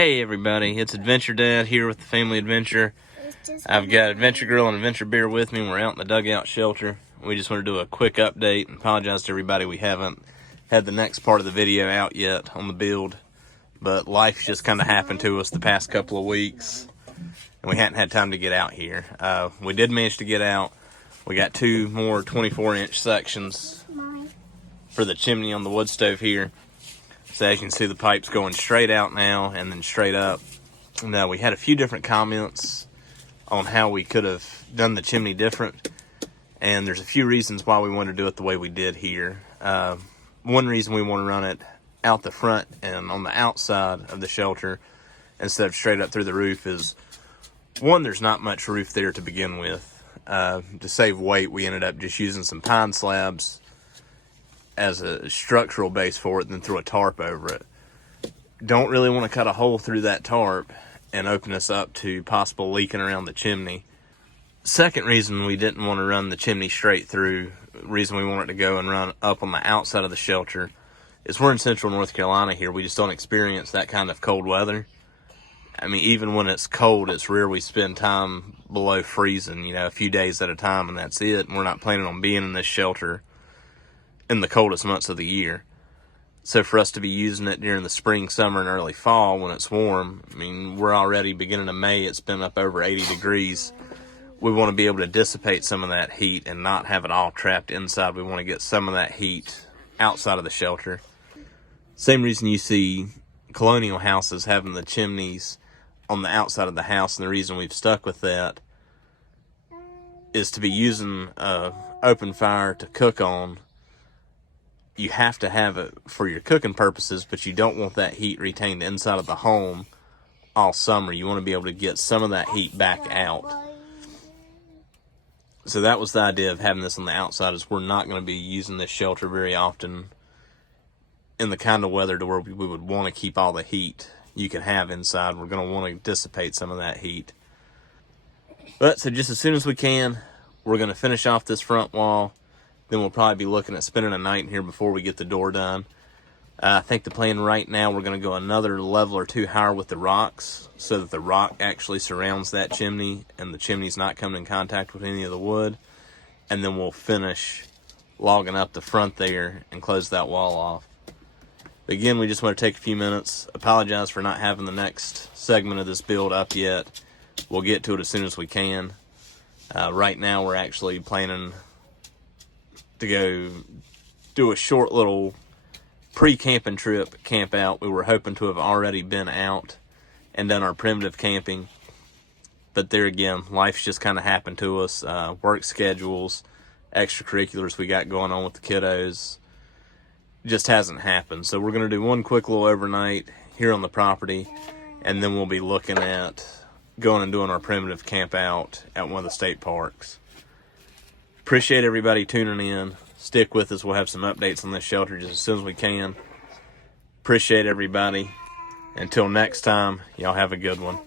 Hey everybody, it's Adventure Dad here with the Family Adventure. I've got Adventure Girl and Adventure Bear with me. We're out in the Dugout shelter. We just want to do a quick update and apologize to everybody we haven't had the next part of the video out yet on the build. But life just kind of happened to us the past couple of weeks and we hadn't had time to get out here. We did manage to get out. We got two more 24-inch sections for the chimney on the wood stove here. So as you can see, the pipe's going straight out now and then straight up. Now, we had a few different comments on how we could have done the chimney different. And there's a few reasons why we want to do it the way we did here. One reason we want to run it out the front and on the outside of the shelter instead of straight up through the roof is, one, there's not much roof there to begin with. To save weight, we ended up just using some pine slabs as a structural base for it, and then throw a tarp over it. Don't really want to cut a hole through that tarp and open us up to possible leaking around the chimney. Second reason we didn't want to run the chimney straight through, reason we want it to go and run up on the outside of the shelter, is we're in central North Carolina here. We just don't experience that kind of cold weather. I mean, even when it's cold, it's rare we spend time below freezing, you know, a few days at a time, and that's it. And we're not planning on being in this shelter in the coldest months of the year. So for us to be using it during the spring, summer, and early fall when it's warm, I mean, we're already beginning of May, it's been up over 80 degrees. We want to be able to dissipate some of that heat and not have it all trapped inside. We want to get some of that heat outside of the shelter. Same reason you see colonial houses having the chimneys on the outside of the house, and the reason we've stuck with that is to be using open fire to cook on. You have to have it for your cooking purposes, but you don't want that heat retained inside of the home all summer. You want to be able to get some of that heat back out. So that was the idea of having this on the outside, is we're not going to be using this shelter very often in the kind of weather to where we would want to keep all the heat you can have inside. We're going to want to dissipate some of that heat. But so just as soon as we can, we're going to finish off this front wall. Then we'll probably be looking at spending a night in here before we get the door done. I think the plan right now, we're going to go another level or two higher with the rocks so that the rock actually surrounds that chimney and the chimney's not coming in contact with any of the wood. And then we'll finish logging up the front there and close that wall off. Again, we just want to take a few minutes. Apologize for not having the next segment of this build up yet. We'll get to it as soon as we can. Right now, we're actually planning to go do a short little pre-camping trip, camp out. We were hoping to have already been out and done our primitive camping, but there again, life's just kind of happened to us. Work schedules, extracurriculars we got going on with the kiddos, just hasn't happened. So we're going to do one quick little overnight here on the property, and then we'll be looking at going and doing our primitive camp out at one of the state parks. Appreciate everybody tuning in. Stick with us. We'll have some updates on this shelter just as soon as we can. Appreciate everybody. Until next time, y'all have a good one.